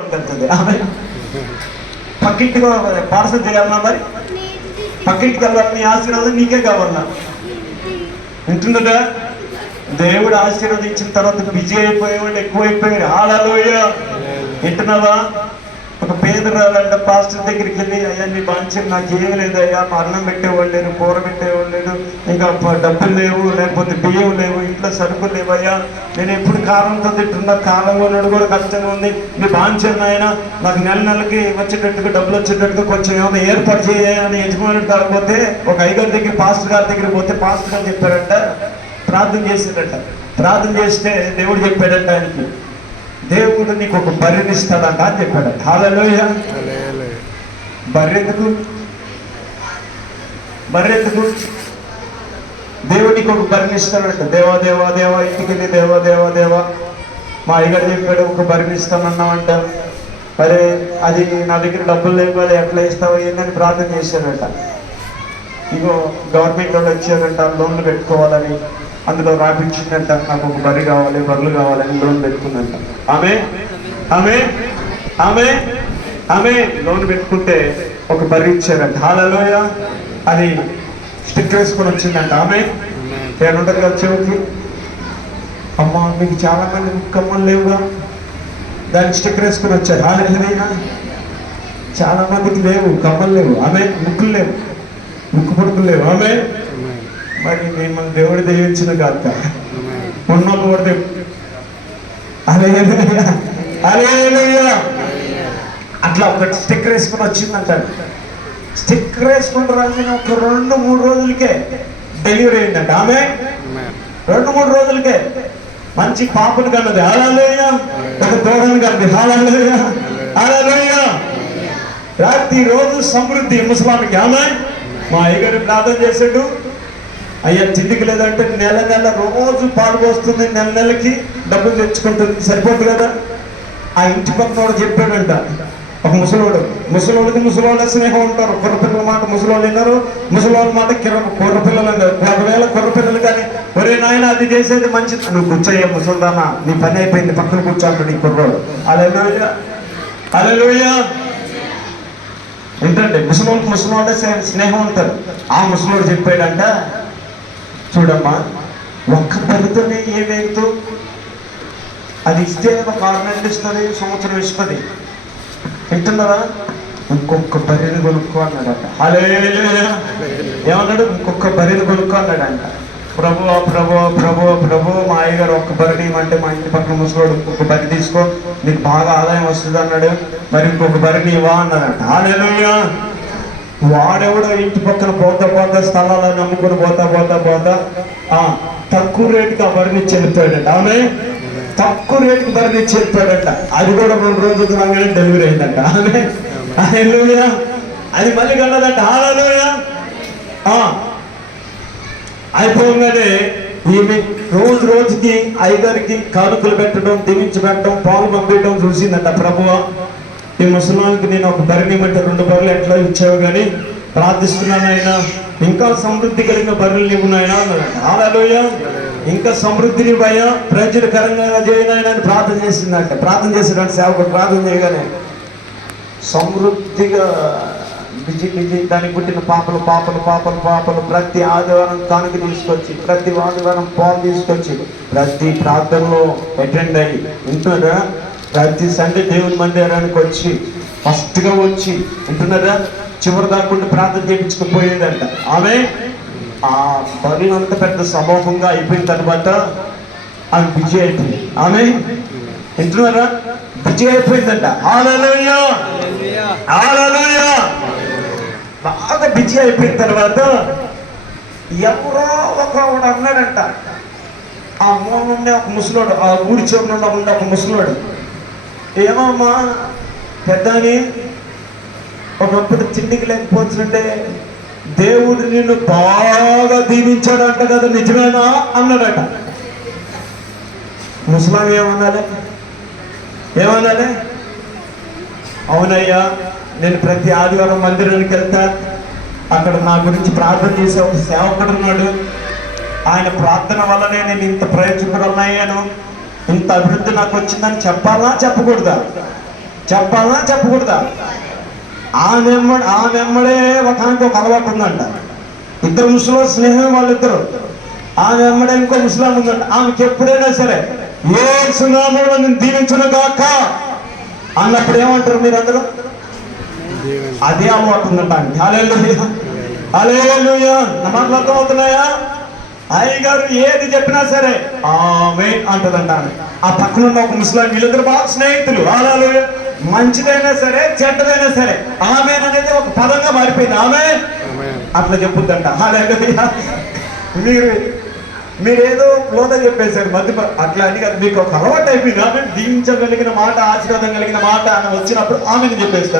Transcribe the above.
ఆమె పక్కింటికి పార్సల్ చేయాలన్నా, మరి పక్కింటికి వెళ్ళాలి, నీ ఆశీర్వాదం నీకే కావాలన్నా. వింటున్నదా? దేవుడు ఆశీర్వదించిన తర్వాత బిజీ అయిపోయేవాళ్ళు ఎక్కువైపోయారు. హల్లెలూయా. వింటున్నావా? ఒక పేదరాలంట పాస్టర్ దగ్గరికి వెళ్ళి, అయ్యా నీ బాంచం నాకు ఏమి లేదయ్యా, మా అన్నం పెట్టేవాళ్ళు లేరు, కూర పెట్టేవాళ్ళు లేరు, ఇంకా డబ్బులు లేవు, లేకపోతే బియ్యం లేవు, ఇంట్లో సరుకులు లేవయ్యా, నేను ఎప్పుడు కాలంతో తింటున్నా, కాలం కొనడు కూడా కష్టంగా ఉంది, నీ బాంచం ఆయన నాకు నెల నెలకి వచ్చేటట్టుగా డబ్బులు వచ్చేటట్టుగా కొంచెం ఏమైనా ఏర్పాటు చేయాలని యజమానుడు కాకపోతే ఒక అయ్యగారి దగ్గర పాస్టర్ గారి దగ్గర పోతే పాస్టర్ గారు చెప్పారంట, ప్రార్థన చేసేటట్ట. ప్రార్థన చేస్తే దేవుడు చెప్పాడంట ఆయనకి, దేవుడు నీకు ఒక బర్రెని ఇస్తాడంట అని చెప్పాడు. హల్లెలూయా. బర్రెందుకు? దేవుడు నీకు ఒక బర్రెని ఇస్తాడంట. దేవా దేవా దేవా, ఇంటికి వెళ్ళి దేవా దేవా దేవా, మా అయ్యగారు చెప్పాడు ఒక బర్రెని ఇస్తానన్నామంట, మరి అది నా దగ్గర డబ్బులు లేవు, అది ఎట్లా ఇస్తావో ఏందని ప్రార్థన చేశాడంట. ఇగో గవర్నమెంట్ వాళ్ళు వచ్చారంట, లోన్లు పెట్టుకోవాలని, అందులో రాపించిందంట, నాకు ఒక బర్రె కావాలి, బర్రెలు కావాలని లోన్ పెట్టుకుందంట. ఆమె ఆమె ఆమె ఆమె లోన్ పెట్టుకుంటే ఒక బర్రె ఇచ్చారంట. హల్లెలూయా. అది స్టిక్ వేసుకొని వచ్చిందంట. ఆమె ఏమంటారు కదా చెవికి, అమ్మ మీకు చాలా మంది ముక్కమ్మలు లేవుగా, దానికి స్టిక్కర్ వేసుకొని వచ్చారు. హల్లెలూయా. చాలా మందికి లేవు, కమ్మలు లేవు, ఆమె ముక్కులు లేవు, ముక్కు పొడుకులు లేవు. ఆమె మరి మిమ్మల్ని దేవుడు దీవించిన కాక ఉన్నోళ్ళు కూడా అట్లా ఒక స్టిక్కర్ వేసుకుని వచ్చిందంట. స్టిక్కర్ వేసుకుని రాగానే ఒక 2-3 రోజులకే డెలివరీ అయిందంట. ఆమె 2-3 రోజులకే మంచి పాపను కన్నది. హల్లెలూయా. ఒక దూడను కన్నది. హల్లెలూయా. హల్లెలూయా. ప్రతిరోజు సమృద్ధి ముసలామికి. ఆమె మా అయ్యగారు ప్రార్థన చేసాడు, అయ్యా తిండికి లేదంటే నెల నెల రోజు పాలు పోస్తుంది, నెల నెలకి డబ్బులు తెచ్చుకుంటుంది, సరిపోతుంది కదా. ఆ ఇంటి పక్కన చెప్పాడంట, ఒక ముసలోళ్ళకి స్నేహం ఉంటారు, కుర్రపిల్లల మాట ముసలోళ్ళు విన్నారు, ముసలోళ్ళ మాట కుర్రపిల్లలు అన్నారు. ఒకవేళ కుర్రపిల్లలు కానీ ఒరే నాయన అది చేసేది మంచిది, నువ్వు కూర్చోయ్యా ముసలిదానా, నీ పని అయిపోయింది, పక్కన కూర్చోంటాడు నీ కుర్రోడు. హల్లెలూయా. హల్లెలూయా. ఏంటంటే ముసలోళ్ళే స్నేహం ఉంటారు. ఆ ముసలోడు చెప్పాడంట, చూడమ్మా ఒక్క బర్రెతోనే ఏమేగుతూ, అది ఇస్తే ఒక 6 నెలలు ఇస్తుంది, సంవత్సరం ఇస్తుంది. వింటున్నారా? ఇంకొక బర్రెని కొనుక్కో అన్నాడంట. హల్లెలూయా. ఏమన్నాడు? ఇంకొక బర్రెని కొనుక్కో అన్నాడంట. ప్రభువా ప్రభువా ప్రభువా ప్రభువా, మా అయ్యగారు ఒక్క బర్రెని ఇవ్వమంటే మా ఇంటి పక్కన ముసలోడు ఇంకొక బర్రె తీసుకో, నీకు బాగా ఆదాయం వస్తుంది అన్నాడు, మరి ఇంకొక బర్రెని ఇవ్వా అన్నాడంట. హల్లెలూయా. వాడెవడో ఇంటి పక్కన పోతా స్థలాలను నమ్ముకుని పోతా తక్కువ రేటుకి ఆ బర్రెని చెల్లిపోయాడంట. ఆమె తక్కువ రేటుకి బర్రెని చెల్లిపోయాడంట. అది కూడా 2 రోజులు రాగానే డెలివరీ అయిందంట. ఆమె హల్లెలూయా. అది మళ్ళీ కన్నదంట. హల్లెలూయా. అయిపోగానే ఈమె రోజుకి అయ్యగారికి కానుకలు పెట్టడం, దీవించి పెట్టడం, పాలు పంపించడం చూసిందంట. ప్రభువా ఈ ముసలానికి నేను ఒక బర్రెని బట్టి 2 బర్రెలు ఎట్లా ఇచ్చావు కానీ ప్రార్థిస్తున్నాను అయినా, ఇంకా సమృద్ధి కలిగిన బర్రెలు నీవు నాయనా అన్నాడు. హల్లెలూయా. ఇంకా సమృద్ధిని భయ ప్రయోజనకరంగా చేయనాయన అని ప్రార్థన చేసిందంట. ప్రార్థన చేసినట్టు సేవకుడు ప్రార్థన చేయగానే సమృద్ధిగా బిజీ దానికి పుట్టిన పాపలు ప్రతి ఆదివారం కానుక తీసుకొచ్చి, ప్రతి ఆదివారం పాలు తీసుకొచ్చి, ప్రతి ప్రార్థనలో అటెండ్ అయ్యి ఉంటున్నారా, ప్రతి సండే దేవుని మందిరానికి వచ్చి ఫస్ట్గా వచ్చి ఉంటున్నారా, చివరి దాకుండా ప్రార్థన చేయించుకుపోయేదంట. ఆమె ఆ బలి అంత పెద్ద సమూహంగా అయిపోయిన తర్వాత ఆమె బిజీ అయిపోయింది. ఆమె వింటున్నారా? బిజీ అయిపోయిందంట. హల్లెలూయా. హల్లెలూయా. బాగా బిజీ అయిపోయిన తర్వాత ఎవరో ఒకడు అన్నాడంట, ఆ మూల నుండి ఒక ముసలోడు, ఆ ఊరి చివరి నుండి ఉండే ఒక ముసలోడు, ఏమమ్మా పెద్దని ఒకప్పుడు తిండికి లేకపోతుంటే దేవుడు నిన్ను బాగా దీవించాడంట కదా, నిజమేనా అన్నాడట. ముసలాం ఏమన్నాలే? అవునయ్యా, నేను ప్రతి ఆదివారం మందిరానికి వెళ్తా, అక్కడ నా గురించి ప్రార్థన చేసే ఒక సేవకుడు ఉన్నాడు, ఆయన ప్రార్థన వల్లనే నేను ఇంత ప్రయోజకుడు ఉన్నాయను, ఇంత అభివృద్ధి నాకు వచ్చిందని చెప్పాలా చెప్పకూడదా? చెప్పాలనా చెప్పకూడదా? ఆమెమ్మడే ఒక అలవాటు ఉందంట. ఇద్దరు ముసలో స్నేహం వాళ్ళిద్దరు. ఆమె వెంబడే ఇంకో ముసలాం ఉందంట. ఆమెకి ఎప్పుడైనా సరే ఏ సునామంలో నేను దీవించను గాక అన్నప్పుడు ఏమంటారు మీరందరూ? అదే అలవాటు ఉందంట. హల్లెలూయా, హల్లెలూయా. నా మాటలు అర్థమవుతున్నాయా? అయ్యగారు ఏది చెప్పినా సరే ఆమేన్ అంటదంట. ఆ పక్కన ఉన్న ఒక ముస్లాం, వీళ్ళిద్దరు బాగా స్నేహితులు. హల్లెలూయా. మంచిదైనా సరే చెడ్డదైనా సరే ఆమేన్ అనేది ఒక పదంగా మారిపోయింది. ఆమేన్ అట్లా చెప్పుద్దంట. హల్లెలూయా. మీరేదో లోద చెప్పేశారు మధ్య అట్లా అని కాదు, మీకు ఒక అలవాటు అయిపోయింది. ఆమె దీవించగలిగిన మాట, ఆశీర్వాదం కలిగిన మాట అని వచ్చినప్పుడు ఆమెను చెప్పేస్తారు.